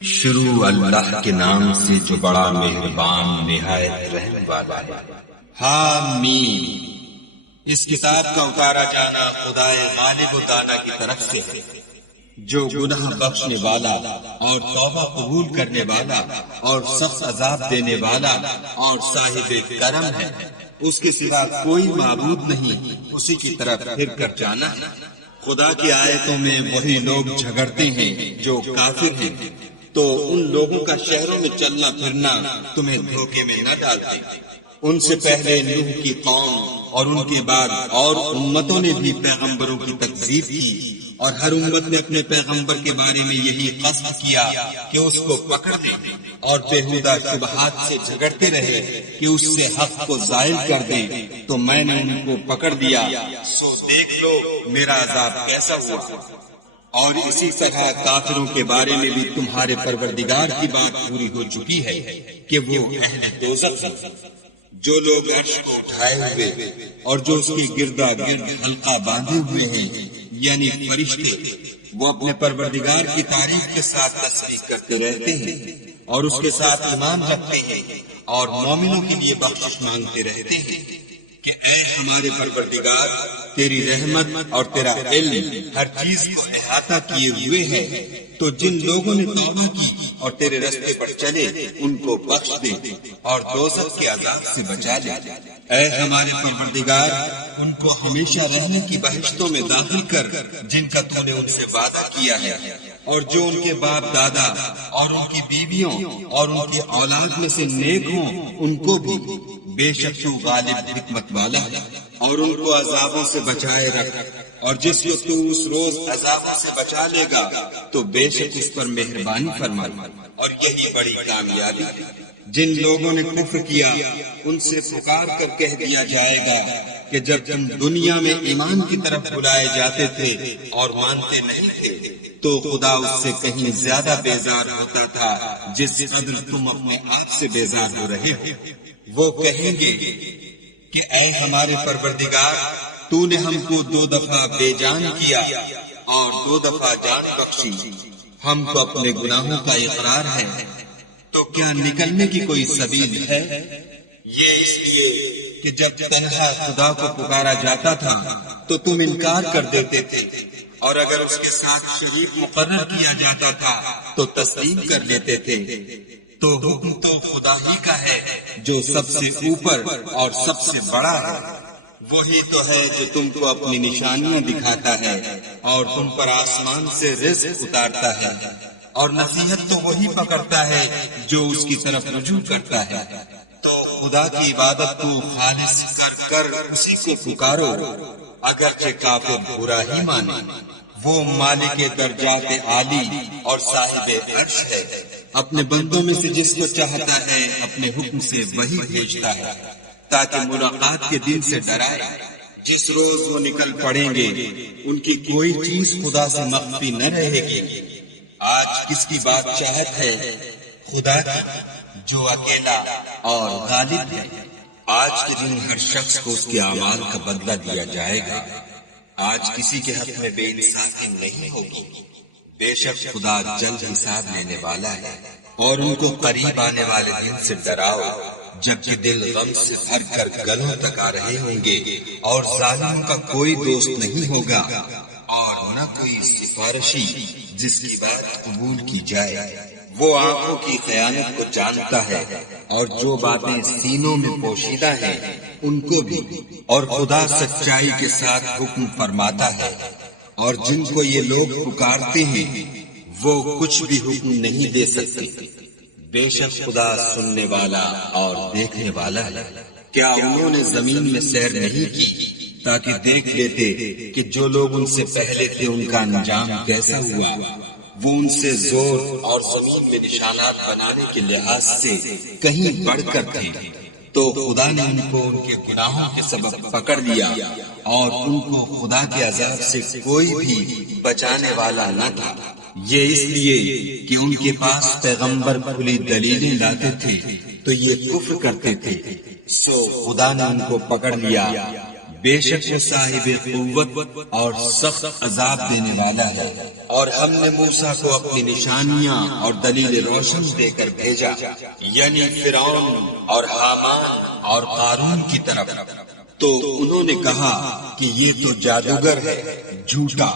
شروع اللہ کے نام سے جو بڑا مہربان نہایت رحم والا ہے۔ حامیم۔ اس کتاب کا اتارا جانا خدائے غالب و دانا کی طرف سے ہے، جو گناہ بخشنے والا اور توبہ قبول کرنے والا اور سخت عذاب دینے والا اور صاحب کرم ہے۔ اس کے سوا کوئی معبود نہیں، اسی کی طرف پھر کر جانا ہے۔ خدا کی آیتوں میں وہی لوگ جھگڑتے ہیں جو کافر ہیں، تو ان لوگوں کا شہروں میں چلنا پھرنا تمہیں دھوکے میں نہ ڈالتے۔ ان سے پہلے نوح کی قوم اور ان کے بعد اور امتوں نے بھی پیغمبروں کی تکذیب کی، اور ہر امت نے اپنے پیغمبر کے بارے میں یہی قصد کیا کہ اس کو پکڑ دیں، اور بےہودہ شبہات سے جھگڑتے رہے کہ اس سے حق کو زائل کر دیں، تو میں نے ان کو پکڑ دیا، سو دیکھ لو میرا عذاب کیسا ہوا۔ اور اسی طرح کافروں کے بارے میں بھی تمہارے پروردگار کی بات پوری ہو چکی ہے کہ وہ اہل دوزخ ہیں۔ جو لوگ عرش کو اٹھائے ہوئے اور جو اس کے گردا گرد حلقہ باندھے ہوئے ہیں، یعنی فرشتے، وہ اپنے پروردگار کی تعریف کے ساتھ تسبیح کرتے رہتے ہیں اور اس کے ساتھ ایمان رکھتے ہیں اور مومنوں کے لیے بخشش مانگتے رہتے ہیں کہ اے ہمارے پروردگار، تیری رحمت اور تیرا علم ہر چیز کو احاطہ کیے ہوئے ہے، تو جن لوگوں نے توبہ کی اور تیرے رستے پر چلے ان کو بخش دے اور دوزخ کے عذاب سے بچا لے۔ اے ہمارے پروردگار، ان کو ہمیشہ رہنے کی بہشتوں میں داخل کر جن کا تو نے ان سے وعدہ کیا ہے، اور جو ان کے باپ دادا اور ان کی بیویوں اور ان کی اولاد میں سے نیک ہوں ان کو بھی، بے شک تو غالب حکمت والا ہے۔ اور ان کو عذابوں سے بچائے رکھ، اور جس کو تو اس روز عذابوں سے بچا لے گا تو بے شک اس پر مہربانی فرما، اور یہی بڑی کامیابی ہے۔ جن لوگوں نے کفر کیا ان سے پکار کر کہہ دیا جائے گا کہ جب تم دنیا میں ایمان کی طرف بلائے جاتے تھے اور مانتے نہیں تھے تو خدا اس سے کہیں زیادہ بیزار ہوتا تھا جس قدر تم اپنے آپ سے بیزار ہو رہے ہو۔ وہ کہیں گے کہ اے ہمارے پروردگار، تو نے ہم کو 2 دفعہ بے جان کیا اور 2 دفعہ جان بخشی، ہم کو اپنے گناہوں کا اقرار ہے، تو کیا نکلنے کی کوئی سبیل ہے؟ یہ اس لیے کہ جب تنہا خدا کو پکارا جاتا تھا تو تم انکار کر دیتے تھے، اور اگر اس کے ساتھ شریک مقرر کیا جاتا تھا تو تسلیم کر لیتے تھے۔ تو حکم تو خدا ہی کا ہے جو سب سے اوپر اور سب سے بڑا ہے۔ وہی تو ہے جو تم کو اپنی نشانیاں دکھاتا ہے اور تم پر آسمان سے رزق اتارتا ہے، اور نصیحت تو وہی پکڑتا ہے جو اس کی طرف رجوع کرتا ہے۔ تو خدا کی عبادت کو خالص کر کر اسی کو پکارو، اگرچہ کافر برا ہی مانے۔ وہ مالک درجات عالی اور صاحب عرش ہے، اپنے بندوں میں سے جس کو چاہتا ہے اپنے حکم سے وہی بھیجتا ہے تاکہ ملاقات کے دن سے ڈرائے، جس روز وہ نکل پڑیں گے ان کی کوئی چیز خدا سے مخفی نہ رہے گی۔ آج کس کی بادشاہت ہے؟ خدا کی، جو اکیلا اور غالب ہے۔ آج کے دن ہر شخص کو اس کے اعمال کا بدلہ دیا جائے گا۔ آج کسی کے حق میں بے انصافی نہیں ہوگی، بے شک خدا جلد حساب لینے والا ہے۔ اور ان کو قریب آنے والے دن سے ڈراؤ جبکہ دل غم سے بھر کر گلوں تک آ رہے ہوں گے، اور ظالموں کا کوئی دوست نہیں ہوگا اور نہ کوئی سفارشی جس کی بات قبول کی جائے۔ وہ آنکھوں کی خیانت کو جانتا ہے اور جو باتیں سینوں میں پوشیدہ ہیں ان کو بھی، اور خدا سچائی کے ساتھ حکم فرماتا ہے۔ اور جن کو یہ لوگ پکارتے ہیں وہ کچھ بھی حکم نہیں دے سکتے، بے شک خدا سننے والا اور دیکھنے والا ہے۔ کیا انہوں نے زمین میں سیر نہیں کی تاکہ دیکھ لیتے کہ جو لوگ ان سے پہلے تھے ان کا انجام کیسا ہوا؟ وہ ان سے زور اور زمین میں نشانات بنانے کے لحاظ سے کہیں بڑھ کر تھے، تو خدا نے ان کو ان کے گناہوں کے سبب پکڑ لیا، اور ان کو خدا کے عذاب سے کوئی بھی بچانے والا نہ تھا۔ یہ اس لیے کہ ان کے پاس پیغمبر کھلی دلیلیں لاتے تھے تو یہ کفر کرتے تھے، سو خدا نے ان کو پکڑ لیا۔ بے شک وہ صاحب قوت اور سخت عذاب دینے والا ہے۔ اور ہم نے موسیٰ کو اپنی نشانیاں اور دلیل روشن دے کر بھیجا، یعنی فرعون اور حامان اور قارون کی طرف، تو انہوں نے کہا کہ یہ تو جادوگر ہے، جھوٹا۔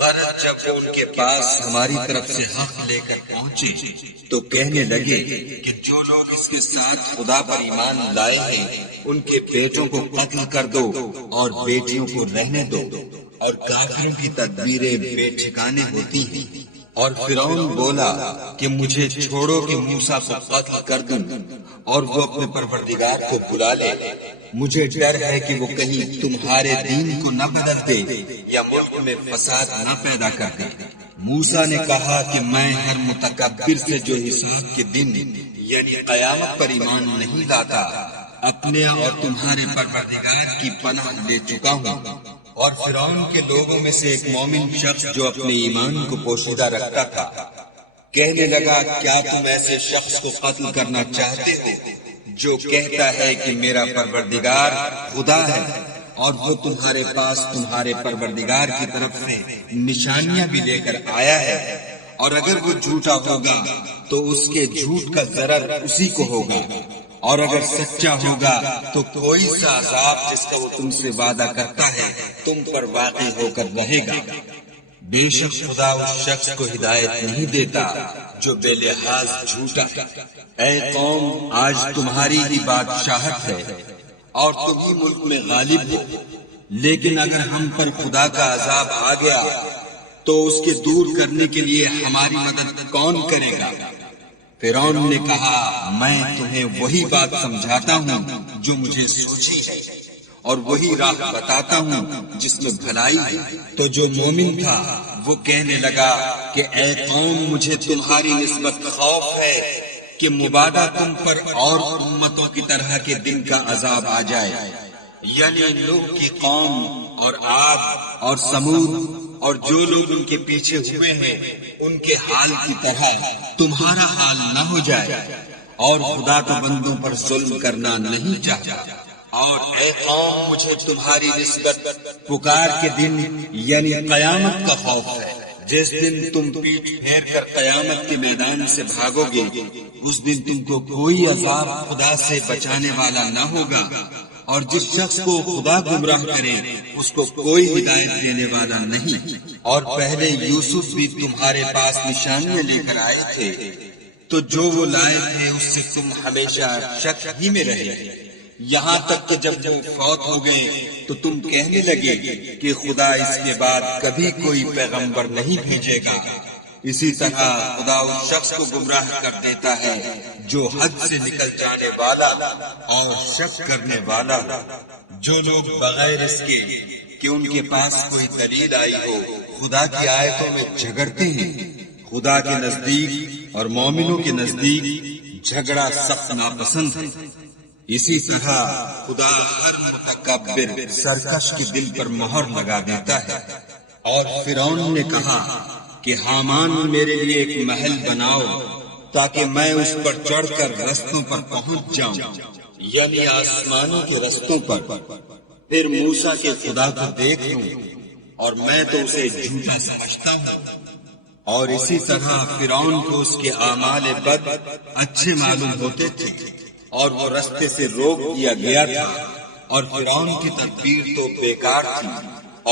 غرض جب وہ ان کے پاس ہماری طرف سے حق لے کر پہنچے تو کہنے لگے کہ جو لوگ اس کے ساتھ خدا پر ایمان لائے ہیں ان کے بیٹوں کو قتل کر دو اور بیٹیوں کو رہنے دو، اور کافروں کی تدبیریں بے ٹھکانے ہوتی ہیں۔ اور فرعون بولا کہ مجھے چھوڑو کہ موسیٰ کو قتل کر دوں اور وہ اپنے پروردگار کو بلا لے، مجھے ڈر ہے کہ وہ کہیں تمہارے دین کو نہ بدل دے یا ملک میں فساد نہ پیدا کر دے۔ موسیٰ نے کہا کہ میں ہر متکبر سے جو حساب کے دن یعنی قیامت پر ایمان نہیں لاتا اپنے اور تمہارے پروردگار کی پناہ لے چکا ہوں۔ اور فرعون کے لوگوں میں سے ایک مومن شخص جو اپنے ایمان کو پوشیدہ رکھتا تھا کہنے لگا کیا تم ایسے شخص کو قتل کرنا چاہتے ہو جو کہتا ہے کہ میرا پروردگار خدا ہے اور وہ تمہارے پاس تمہارے پروردگار کی طرف سے نشانیاں بھی لے کر آیا ہے، اور اگر وہ جھوٹا ہوگا تو اس کے جھوٹ کا ضرر اسی کو ہوگا، اور اگر سچا ہوگا تو کوئی سا عذاب جس کا وہ تم سے وعدہ کرتا ہے تم پر واقع ہو کر رہے گا۔ بے شک خدا اس شخص کو ہدایت نہیں دیتا جو بے لحاظ جھوٹا ہے۔ اے قوم، آج تمہاری ہی بادشاہت ہے اور تم ہی ملک میں غالب ہو، لیکن اگر ہم پر خدا کا عذاب آ گیا تو اس کے دور کرنے کے لیے ہماری مدد کون کرے گا؟ فرعون نے کہا میں تمہیں وہی بات سمجھاتا ہوں جو مجھے سوچی ہے اور وہی راہ بتاتا ہوں جس میں بھلائی ہے۔ تو جو مومن تھا وہ کہنے لگا کہ اے قوم، مجھے تمہاری نسبت خوف ہے کہ مبادا تم پر اور امتوں کی طرح کے دن کا عذاب آ جائے، یعنی نوح کی قوم اور عاد اور سمود اور جو لوگ ان کے پیچھے ہوئے ہیں ان کے حال کی طرح تمہارا حال نہ ہو جائے، اور خدا تو بندوں پر ظلم کرنا نہیں چاہتا۔ اور اے قوم، مجھے تمہاری نسبت پکار کے دن یعنی قیامت کا خوف ہے، جس دن تم پیٹھ پھیر کر قیامت کے میدان سے بھاگو گے، اس دن تم کو کوئی عذاب خدا سے بچانے والا نہ ہوگا، اور جس شخص کو خدا گمراہ کرے اس کو کوئی ہدایت دینے والا نہیں۔ اور پہلے یوسف بھی تمہارے پاس نشانیاں لے کر آئے تھے، تو جو وہ لائے تھے اس سے تم ہمیشہ شک ہی میں رہے، یہاں تک کہ جب وہ فوت ہو گئے تو تم کہنے لگے کہ خدا اس کے بعد کبھی کوئی پیغمبر نہیں بھیجے گا۔ اسی طرح خدا اس شخص کو گمراہ کر دیتا ہے جو حد سے نکل جانے والا اور شک کرنے والا۔ جو لوگ بغیر اس کے کہ ان کے پاس کوئی دلیل آئی ہو خدا کی آیتوں میں جھگڑتے ہیں، خدا کے نزدیک اور مومنوں کے نزدیک جھگڑا سخت ناپسند ہے۔ اسی طرح خدا ہر متکبر سرکش کے دل پر مہر لگا دیتا ہے۔ اور فرعون نے کہا کہ حامان میرے لیے ایک محل بناؤ تاکہ میں اس پر چڑھ کر رستوں پر پہنچ جاؤں، یعنی آسمانوں کے رستوں پر، پھر موسیٰ کے خدا کو دیکھ لوں، اور میں تو اسے جھوٹا سمجھتا ہوں۔ اور اسی طرح فرعون کو اس کے اعمال بد اچھے معلوم ہوتے تھے اور وہ رستے سے روک دیا گیا تھا، اور فرعون کی تدبیر تو بیکار تھی۔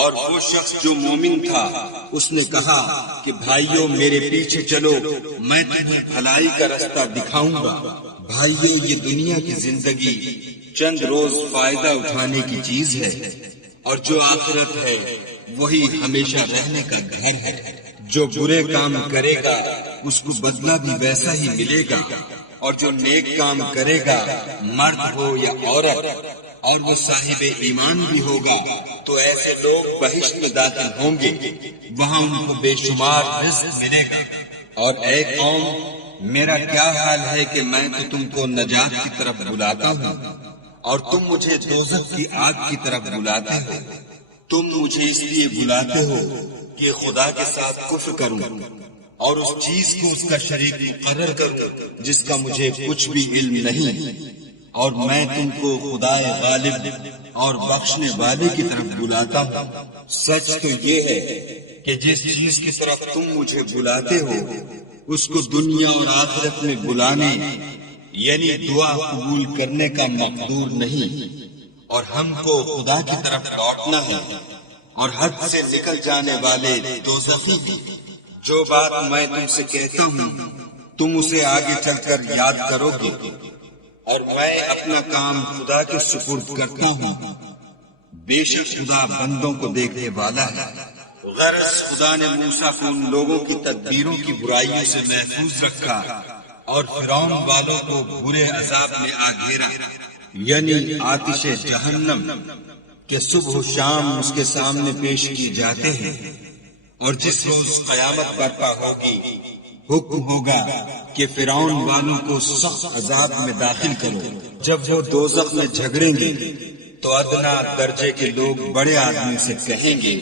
اور وہ شخص جو مومن تھا اس نے کہا کہ بھائیو میرے پیچھے چلو، میں تمہیں بھلائی کا رستہ دکھاؤں گا۔ بھائیو، یہ دنیا کی زندگی چند روز فائدہ اٹھانے کی چیز ہے، اور جو آخرت ہے وہی ہمیشہ رہنے کا گھر ہے۔ جو برے کام کرے گا اس کو بدلہ بھی ویسا ہی ملے گا، اور جو نیک کام کرے گا مرد ہو یا عورت اور وہ صاحب ایمان بھی ہوگا تو ایسے لوگ بہشت میں داخل ہوں گے، وہاں ان کو بے شمار رزق ملے گا۔ اور اے قوم، میرا کیا حال ہے کہ میں تو تم کو نجات کی طرف بلاتا ہوں اور تم مجھے دوزخ کی آگ کی طرف بلاتے ہو۔ تم مجھے اس لیے بلاتے ہو کہ خدا کے ساتھ کفر کروں اور اس چیز کو اس کا شریک مقرر کروں جس کا مجھے کچھ بھی علم نہیں، اور میں تم کو خدائے غالب اور بخشنے والے کی طرف بلاتا ہوں۔ سچ تو یہ ہے کہ جس چیز کی طرف تم مجھے بلاتے ہو اس کو دنیا اور آخرت میں بلانے یعنی دعا قبول کرنے کا مقدور نہیں، اور ہم کو خدا کی طرف لوٹنا ہے، اور حد سے نکل جانے والے دوزخی ہیں۔ جو بات میں تم سے کہتا ہوں تم اسے آگے چل کر یاد کرو گے، اور میں اپنا کام خدا کے سپرد کرتا ہوں۔ بے شک خدا بندوں کو دیکھنے والا ہے۔ غرض خدا نے موسیٰ کو ان لوگوں کی تدبیروں کی برائیوں سے محفوظ رکھا اور فرعون والوں کو برے عذاب میں آ گھیرا، یعنی آتش جہنم کہ صبح و شام اس کے سامنے پیش کی جاتے ہیں، اور جس روز قیامت برپا ہوگی حکم ہوگا کہ فرعون والوں کو سخت عذاب میں داخل کرو۔ جب وہ دوزخ میں جھگڑیں گے تو ادنا درجے کے لوگ بڑے آدمی سے کہیں گے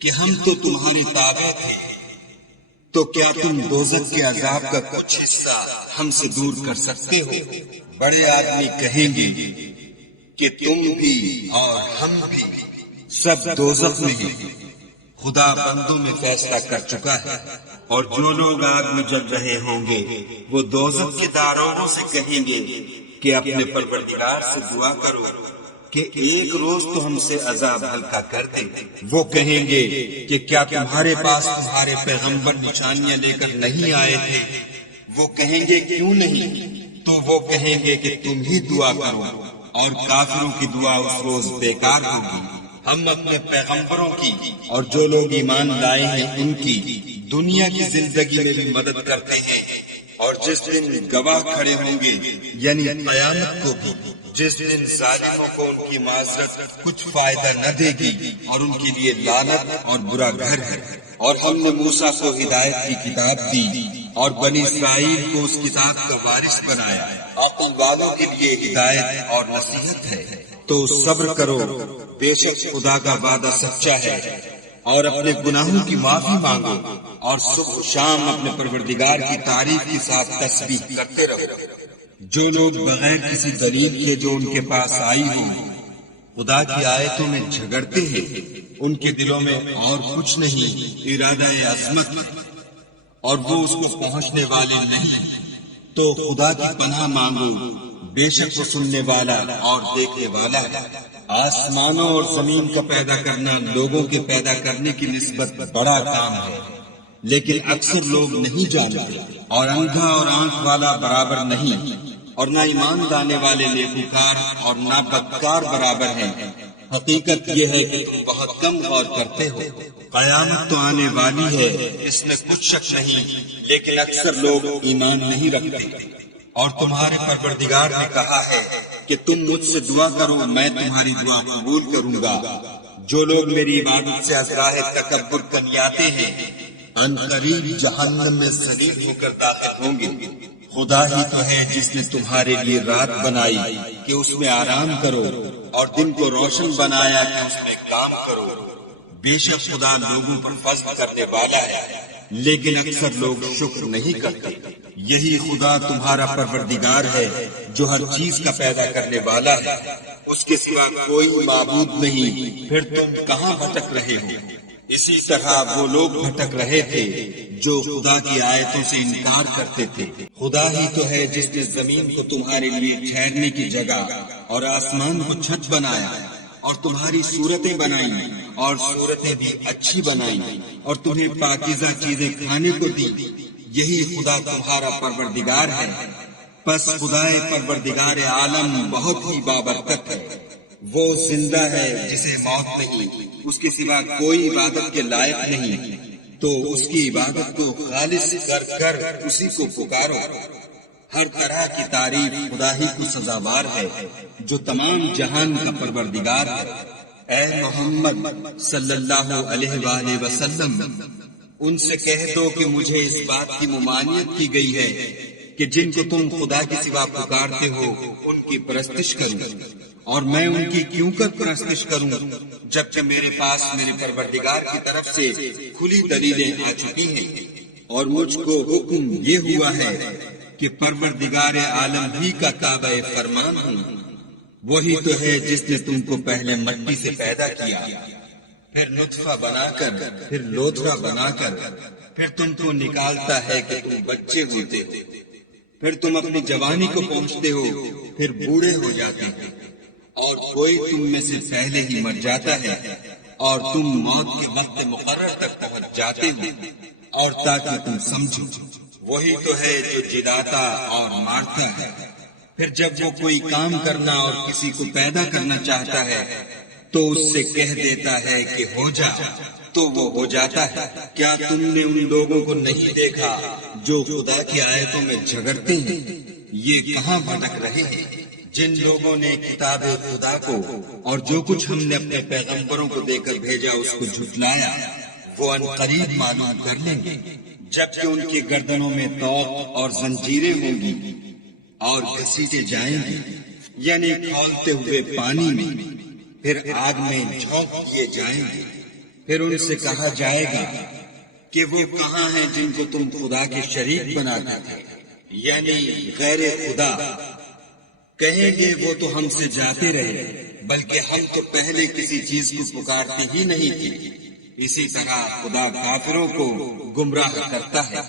کہ ہم تو تمہارے تابع تھے، تو کیا تم دوزخ کے عذاب کا کچھ حصہ ہم سے دور کر سکتے ہو؟ بڑے آدمی کہیں گے کہ تم بھی اور ہم بھی سب دوزخ میں ہیں۔ خدا بندوں میں فیصلہ کر چکا ہے، اور جو لوگ آگ میں جل رہے ہوں گے وہ دوزخ کے داروغوں سے کہیں گے کہ اپنے پروردگار سے دعا کرو کہ ایک روز تو ہم سے عذاب ہلکا کر دے۔ وہ کہیں گے کہ کیا تمہارے پاس تمہارے پیغمبر نشانیاں لے کر نہیں آئے تھے؟ وہ کہیں گے کیوں نہیں؟ تو وہ کہیں گے کہ تم ہی دعا کرو، اور کافروں کی دعا اس روز بیکار ہوگی۔ ہم اپنے پیغمبروں کی اور جو لوگ ایمان لائے ہیں ان کی دنیا کی زندگی میں بھی مدد کرتے ہیں، اور جس دن گواہ کھڑے ہوں گے یعنی قیامت کو بھی، جس دن ظالموں کو ان کی معذرت کچھ فائدہ نہ دے گی اور ان کے لیے لعنت اور برا گھر ہے۔ اور ہم نے موسیٰ کو ہدایت کی کتاب دی اور بنی اسرائیل کو اس کتاب کا وارث بنایا۔ عقل والوں کے لیے ہدایت اور نصیحت ہے، تو صبر کرو، بے شک خدا کا وعدہ سچا ہے، اور اپنے گناہوں کی معافی مانگو، اور صبح و شام اپنے پروردگار کی تعریف کے ساتھ تسبیح کرتے رہو۔ جو لوگ بغیر کسی دلیل کے جو ان کے پاس آئی ہو خدا کی آیتوں میں جھگڑتے ہیں، ان کے دلوں میں اور کچھ نہیں ارادہ عظمت، اور وہ اس کو پہنچنے والے نہیں، تو خدا کی پناہ مانگو، بے شک وہ سننے والا اور دیکھنے والا ہے۔ آسمانوں اور زمین کا پیدا کرنا لوگوں کے پیدا کرنے کی نسبت بڑا کام ہے، لیکن اکثر لوگ نہیں جانتے، اور اندھا اور آنکھ والا برابر نہیں، اور نہ ایمان لانے والے نیکوکار اور نہ بدکار برابر ہیں۔ حقیقت یہ ہے کہ تم بہت کم غور کرتے ہو۔ قیامت تو آنے والی ہے، اس میں کچھ شک نہیں، لیکن اکثر لوگ ایمان نہیں رکھتے۔ اور تمہارے پروردگار نے کہا ہے کہ تم مجھ سے دعا کرو، میں تمہاری دعا قبول کروں گا۔ جو لوگ میری عبادت سے ازراہ تکبر کنیاتے ہیں ان قریب جہنم میں ذلیل ہو کر داخل ہوں گے۔ خدا ہی تو ہے جس نے تمہارے لیے رات بنائی کہ اس میں آرام کرو، اور دن کو روشن بنایا کہ اس میں کام کرو۔ بے شک خدا لوگوں پر فضل کرنے والا ہے، لیکن اکثر لوگ شکر نہیں کرتے۔ یہی خدا تمہارا پروردگار ہے جو ہر چیز کا پیدا کرنے والا ہے، اس کے سوا کوئی معبود نہیں، پھر تم کہاں بھٹک رہے ہو؟ اسی طرح وہ لوگ بھٹک رہے تھے جو خدا کی آیتوں سے انکار کرتے تھے۔ خدا ہی تو ہے جس نے زمین کو تمہارے لیے ٹھہرنے کی جگہ اور آسمان کو چھت بنایا، اور تمہاری صورتیں بنائیں اور صورتیں بھی اچھی بنائیں، اور تمہیں پاکیزہ چیزیں کھانے کو دی۔ یہی خدا تمہارا پروردگار ہے۔ پس خدائے پروردگار عالم بہت ہی بابرکت ہے، وہ زندہ ہے جسے موت نہیں، اس کے سوا کوئی عبادت کے لائق نہیں، تو اس کی عبادت کو خالص کر کر اسی کو پکارو۔ ہر طرح کی تعریف خدا ہی کو سزاوار ہے جو تمام جہان کا پروردگار ہے۔ اے محمد صلی اللہ علیہ وآلہ وسلم، ان سے کہہ دو کہ مجھے اس بات کی ممانعت کی گئی ہے کہ جن کو تم خدا کے سوا پکارتے ہو ان کی پرستش کروں، اور میں ان کی کیوں کر پرستش کروں جبکہ میرے پاس میرے پروردگار کی طرف سے کھلی دلیلیں آ چکی ہیں، اور مجھ کو حکم یہ ہوا ہے کہ پروردگار عالم ہی کا تابع فرمان ہوں۔ وہی تو ہے جس نے تم کو پہلے مٹی سے پیدا کیا، پھر نطفہ بنا کر، پھر لوتھڑا بنا کر، پھر تم کو نکالتا ہے کہ تم بچے ہوتے ہو، پھر تم اپنی جوانی کو پہنچتے ہو، پھر بوڑھے ہو جاتے ہو، اور کوئی تم میں سے پہلے ہی مر جاتا ہے، اور تم موت کے وقت مقرر تک پہنچ جاتے ہو، اور تاکہ تم سمجھو وہی تو ہے جو جلاتا اور مارتا ہے۔ پھر جب وہ کوئی کام کرنا اور کسی کو پیدا کرنا چاہتا ہے تو اس سے کہہ دیتا ہے کہ ہو جا، تو وہ ہو جاتا ہے۔ کیا تم نے ان لوگوں کو نہیں دیکھا جو خدا کی آیتوں میں جھگڑتے ہیں؟ یہ کہاں بھٹک رہے ہیں؟ جن لوگوں نے کتاب خدا کو اور جو کچھ ہم نے اپنے پیغمبروں کو دے کر بھیجا اس کو جھٹلایا، وہ ان قریب معلوم کر لیں گے جبکہ ان کی گردنوں میں طوق اور زنجیریں ہوں گی اور گھسیٹے جائیں گے، یعنی کھولتے ہوئے پانی میں، پھر آگ میں جھونک دیے جائیں گے۔ پھر ان سے کہا جائے گا کہ وہ کہاں ہیں جن کو تم خدا کے شریک بناتے تھے، یعنی غیر خدا؟ کہیں گے وہ تو ہم سے جاتے رہے، بلکہ ہم تو پہلے کسی چیز کو پکارتے ہی نہیں تھے۔ اسی طرح خدا کافروں کو گمراہ کرتا ہے۔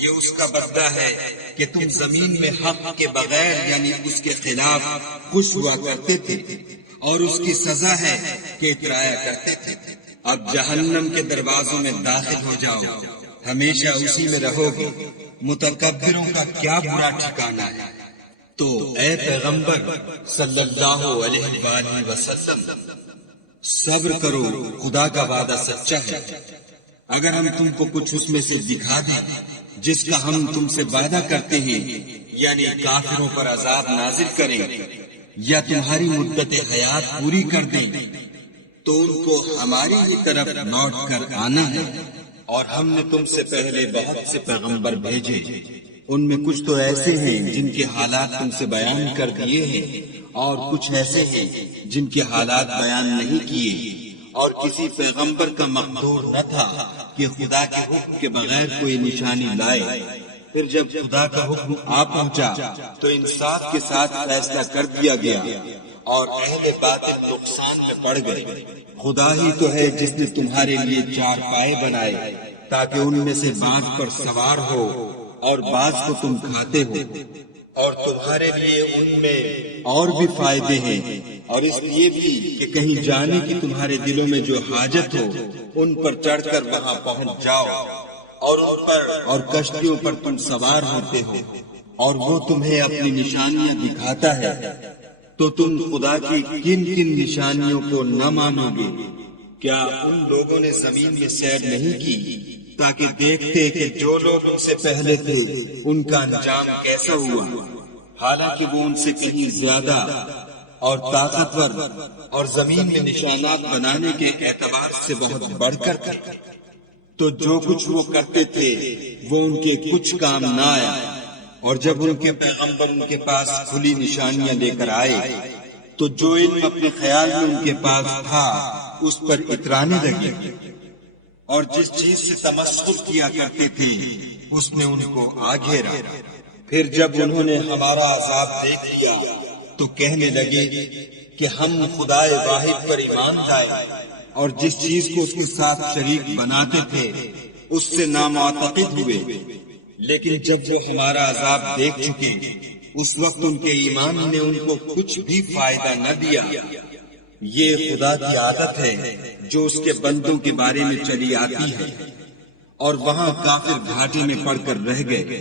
یہ اس کا بدلہ ہے کہ تم زمین میں حق کے بغیر یعنی اس کے خلاف خوش ہوا کرتے تھے، اور اس کی سزا ہے کہ اترایا کرتے تھے۔ اب جہنم کے دروازوں میں داخل ہو جاؤ، ہمیشہ اسی میں رہو گے۔ متکبروں کا کیا برا ٹھکانہ ہے۔ تو اے پیغمبر صلی اللہ علیہ وآلہ وسلم، صبر کرو، خدا کا وعدہ سچا ہے۔ اگر ہم تم کو کچھ اس میں سے دکھا دیں جس کا ہم تم سے وعدہ کرتے ہیں، یعنی کافروں پر عذاب نازل کریں یا تمہاری مدت حیات پوری کر دیں، تو ان کو ہماری ہی طرف لوٹ کر آنا ہے۔ اور ہم نے تم سے پہلے بہت سے پیغمبر بھیجے، ان میں کچھ تو ایسے ہیں جن کے حالات تم سے بیان کر دیے ہیں، اور کچھ ایسے ہیں جن کے حالات بیان نہیں کیے۔ اور کسی پیغمبر کا مقدور نہ تھا کہ خدا کے حکم کے بغیر کوئی نشانی لائے۔ پھر جب خدا کا حکم آ پہنچا تو انصاف کے ساتھ فیصلہ کر دیا گیا، اور اہل باطل نقصان میں پڑ گئے۔ خدا ہی تو ہے جس نے تمہارے لیے چار پائے بنائے تاکہ ان میں سے بعض پر سوار ہو اور بعض کو تم کھاتے ہو، اور تمہارے لیے ان میں اور بھی فائدے ہیں، اور اس لیے بھی کہ کہیں جانے کی تمہارے دلوں میں جو حاجت ہو ان پر چڑھ کر وہاں پہنچ جاؤ، اور ان پر اور کشتیوں پر تم سوار ہوتے ہو، اور وہ تمہیں اپنی نشانیاں دکھاتا ہے۔ تو تم خدا کی کن کن نشانیوں کو نہ مانو گے؟ کیا ان لوگوں نے زمین میں سیر نہیں کی تاکہ دیکھتے کہ جو لوگ ان سے پہلے تھے ان کا انجام کیسا ہوا، حالانکہ وہ ان سے کہیں زیادہ اور طاقتور اور زمین میں نشانات بنانے کے اعتبار سے بہت بڑھ کر تھے۔ تو جو کچھ وہ کرتے تھے وہ ان کے کچھ کام نہ آیا، اور جب ان کے پیغمبر ان کے پاس کھلی نشانیاں لے کر آئے تو جو علم اپنے خیال میں ان کے پاس تھا اس پر اترانے لگے، اور جس چیز سے تمسخر کیا کرتے تھے اس نے ان کو آ گھیرا۔ پھر جب انہوں نے ہمارا عذاب دیکھ لیا تو کہنے لگے کہ ہم خدائے واحد پر ایمان لائے، اور جس چیز کو اس کے ساتھ شریک بناتے تھے اس سے نامعتقد ہوئے۔ لیکن جب وہ ہمارا عذاب دیکھ چکے اس وقت ان کے ایمان نے ان کو کچھ بھی فائدہ نہ دیا۔ یہ خدا کی عادت ہے جو اس کے بندوں کے بارے میں چلی آتی ہے، اور وہاں کافر گھاٹی میں پڑ کر رہ گئے۔